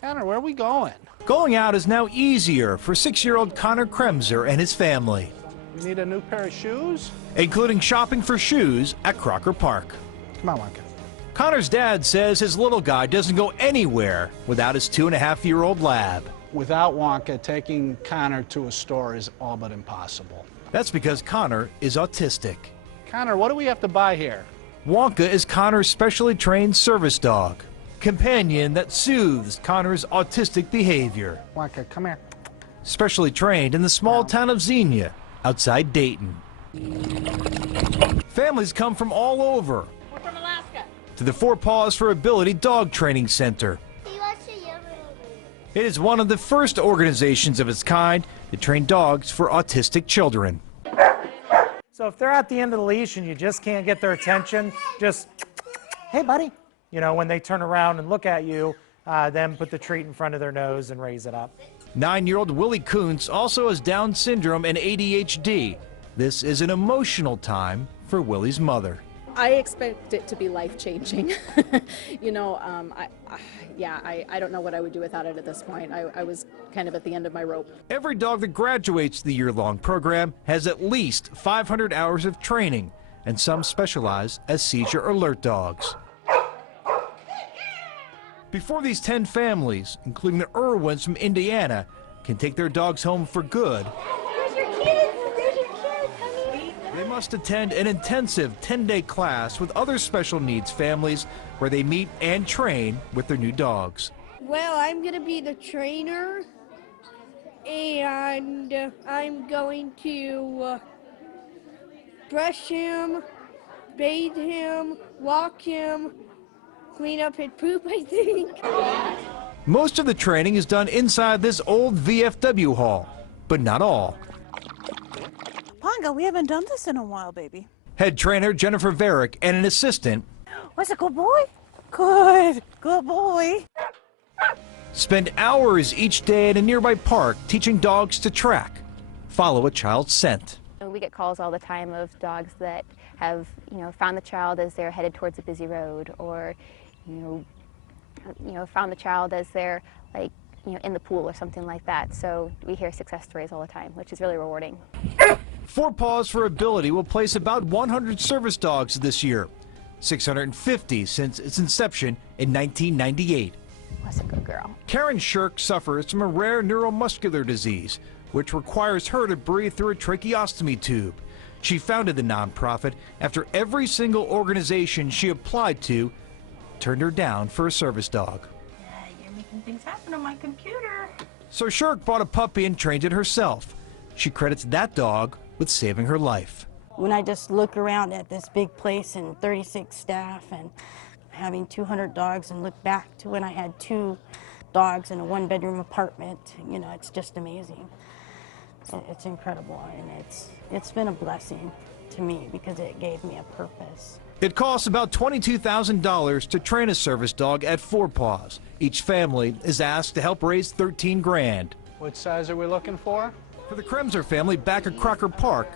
Connor, where are we going? Going out is now easier for 6-year-old Connor Kremser and his family, You need a new pair of shoes? including shopping for shoes at Crocker Park. Come on, Wonka. Connor's dad says his little guy doesn't go anywhere without his 2.5-year-old lab. Without Wonka, taking Connor to a store is all but impossible. That's because Connor is autistic. Connor, what do we have to buy here? Wonka is Connor's specially trained service dog, companion that soothes Connor's autistic behavior. Wonka, come here. Specially trained in the small town of Xenia, outside Dayton. Families come from all over. We're from Alaska. To the Paws for Ability Dog Training Center. It is one of the first organizations of its kind to train dogs for autistic children. So if they're at the end of the leash and you just can't get their attention, just, hey buddy. You know, when they turn around and look at you, then put the treat in front of their nose and raise it up. 9-year-old Willie Kuntz also has Down syndrome and ADHD. This is an emotional time for Willie's mother. I expect it to be life-changing. You know, I don't know what I would do without it at this point. I was kind of at the end of my rope. Every dog that graduates the year-long program has at least 500 hours of training, and some specialize as seizure alert dogs. Before these 10 families, including the Irwins from Indiana, can take their dogs home for good, they must attend an intensive 10-day class with other special needs families where they meet and train with their new dogs. Well, I'm going to be the trainer, and I'm going to brush him, bathe him, walk him, clean up his poop, I think. Most of the training is done inside this old VFW hall, but not all. Pongo, we haven't done this in a while, baby. Head trainer Jennifer Varick and an assistant. What's a good boy? Good boy. Spend hours each day at a nearby park teaching dogs to track, follow a child's scent. We get calls all the time of dogs that have, found the child as they're headed towards a busy road, or, found the child as they're in the pool or something like that. So we hear success stories all the time, which is really rewarding. Paws for Ability will place about 100 service dogs this year, 650 since its inception in 1998. That's a good girl. Karen Shirk suffers from a rare neuromuscular disease, which requires her to breathe through a tracheostomy tube. She founded the nonprofit after every single organization she applied to turned her down for a service dog. You're making things happen on my computer. So Shirk bought a puppy and trained it herself. She credits that dog with saving her life. When I just look around at this big place and 36 staff and having 200 dogs and look back to when I had 2 dogs in a 1-bedroom apartment, it's just amazing. It's incredible, and it's been a blessing to me because it gave me a purpose. It costs about $22,000 to train a service dog at Paws. Each family is asked to help raise $13,000. What size are we looking for? For the Kremser family back at Crocker Park,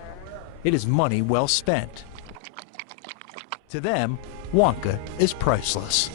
it is money well spent. To them, Wonka is priceless.